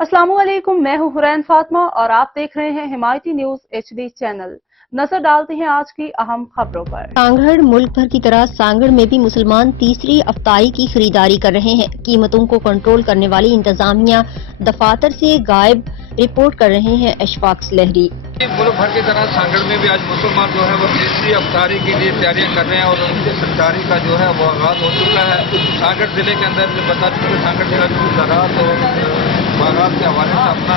अस्सलाम वालेकुम, मैं हूं हुरैन फातिमा और आप देख रहे हैं हिमायती न्यूज HD चैनल। नजर डालते हैं आज की अहम खबरों पर। सांगड़ मुल्क भर की तरह सांगड़ में भी मुसलमान तीसरी अफ्तारी की खरीदारी कर रहे हैं। कीमतों को कंट्रोल करने वाली इंतजामिया दफातर से गायब रिपोर्ट कर रहे हैं अशफाक लहरी। मुल्क भर की तरह सांगड़ में भी आज मुसलमान जो है वो तीसरी अफ्तारी के लिए तैयारियां कर रहे हैं और उनकी अफ्तारी का जो है वो आगाज हो चुका है। सांगड़ जिले के अंदर बता चुके सांगड़ जिला जो ज़राअत और बागात के हवाले से अपना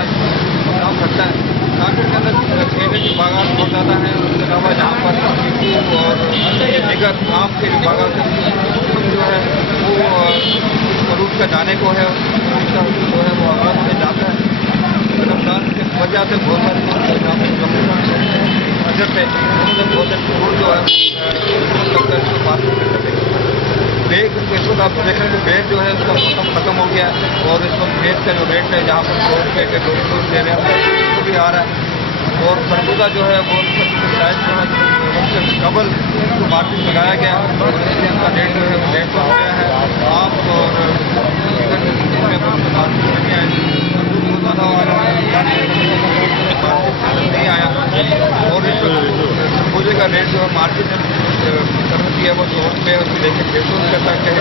काम करता है। सांगड़ के अंदर केले के बागात बहुत ज़्यादा हैं। उसके अलावा यहाँ पर चीकू और दीगर आम के बागात जो है वो फरूट का जाने को है, उसका जो है वो आगाज होने जाता है। रमजान की वजह से बहुत सारे अजर से बहुत से फूड जो है इसको मार्केट में करेंगे। बेग इस वक्त आप देख रहे हैं बेग जो है उसका मौसम खत्म हो गया और इस वक्त बेग का जो रेट है जहाँ पर 100 रुपये के 200 दे रहे हैं वो भी आ रहा है। और खरबूजा जो है वो शायद जो है उससे डबल उसको मार्केट में लगाया गया और इसलिए उनका रेट जो है वो रेट हो गया है। आम और मार्केट में आए नहीं आया और इस वक्त खरबूजे का रेट जो है मार्केट में करती है वो 100 रुपये उसको लेकर 150 रुपये तक है।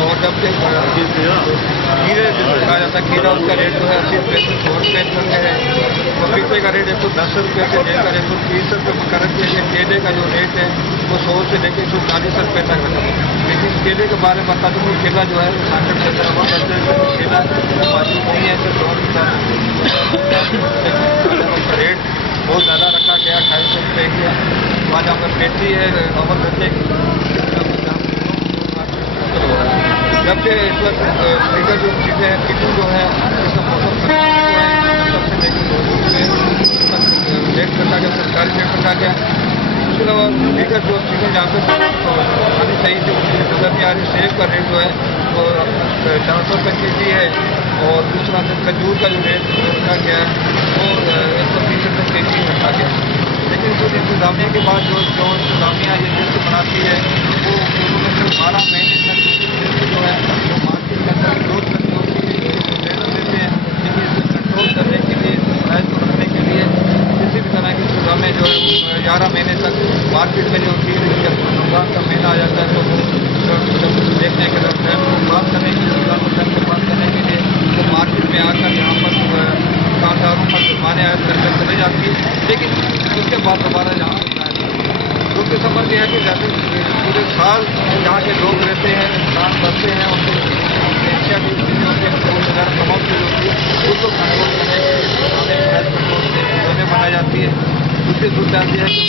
और जबकि खीरे जिसको कहा जाता है खीरा उसका रेट जो है 80 रुपये से 100 रुपये तक है। पपीते का रेट 110 रुपये से लेकर 130 रुपये मुकर्रर किया गया। केले का जो रेट है वो 100 से लेकर 140 रुपये तक है। लेकिन केले के बारे में बता दूँ केला जो है सांगड़ के अंदर बहुत अच्छे केला मौजूद नहीं है तो रेट बहुत ज़्यादा रखा गया 250 रुपये किया। वहाँ जहाँ पर पेटी है नॉर्मल रखे जबकि इस वक्त दीगर जो चीज़ें हैं किटू जो है इसका मौसम सबसे रेट रखा गया, सरकारी रेट रखा गया। उसके अलावा दीगर जो चीज़ें जहाँ पर आनी चाहिए थी वो चीज़ें नजर नहीं आ रही। सेब का रेट जो है वो 400 रुपये के है और दूसरा से खजूर का जो रेट रखा गया है वो 130 रुपये के रखा गया। लेकिन जो इंतजामिया के बाद जो इंतजामिया ये लिस्ट बनाती है वो उन्होंने सिर्फ 12 महीने तक जो है वो मार्केट के अंदर ग्रोथ करनी होती है रेट देते हैं। लेकिन इसको कंट्रोल करने के लिए प्राइस को रखने के लिए किसी भी तरह की इंतजामिया जो है 11 महीने तक मार्केट में जो चीज़ जब रमजान का महीना आ जाता है तो वो देखने के लिए बात करने के लिए वो मार्केट में आकर यहाँ पर दुकानदारों पर जुर्माने आयद करके चले जाती है। लेकिन उसके बाद दोबारा यहाँ पर क्योंकि समझ यह है कि जैसे पूरे साल यहाँ के लोग रहते हैं इंसान बसते हैं उनको एशिया की चीज़ें होती है वगैरह तमाम चीज़ होती है उसको कंट्रोल करने योजना बनाई जाती है। दूसरी सूरत आती है कि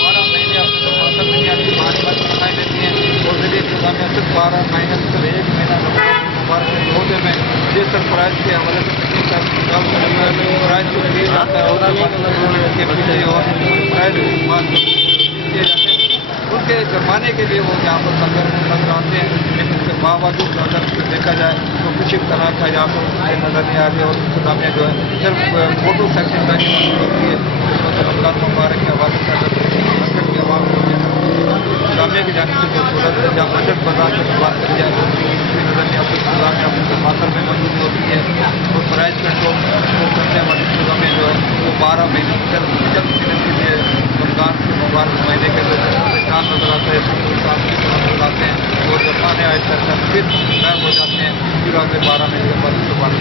12 महीने अपने फसल नहीं आती बात बनाई देती हैं और जरिए इंतजामिया सिर्फ 12 महीने से सिर्फ 1 महीना मुबारक रोजे में ये सरप्राइज के हवाले से प्राइज को दिया जाता है और के पीछे और प्राइज किए जाते हैं उनके जुर्माने के लिए वो यहाँ पर नजर आते हैं। लेकिन उसके बावजूद अगर देखा जाए तो किसी तरह का यहाँ पर नजर नहीं आ रही है और इंतजामिया जो है सिर्फ फोटो सेक्शन तक होती है। रमजान मुबारक के हवाले से अगर की आवाम को इंतजामिया की जाने से जो सूरत है जहाँ बजट बाजार की बात करी जाए नजर नहीं आती। इंतजामिया अपने मातर में मौजूद होती है और प्राइस कंट्रोल करने वाली इंतजामिया जो है वो 12 महीने सिर्फ के लिए रमजान के मुबारक महीने के काम नजर आता है काम नजर आते हैं और जुर्माने आयद करके फिर गायब हो जाते हैं। फिर आगे 12 महीने के बाद दोबारा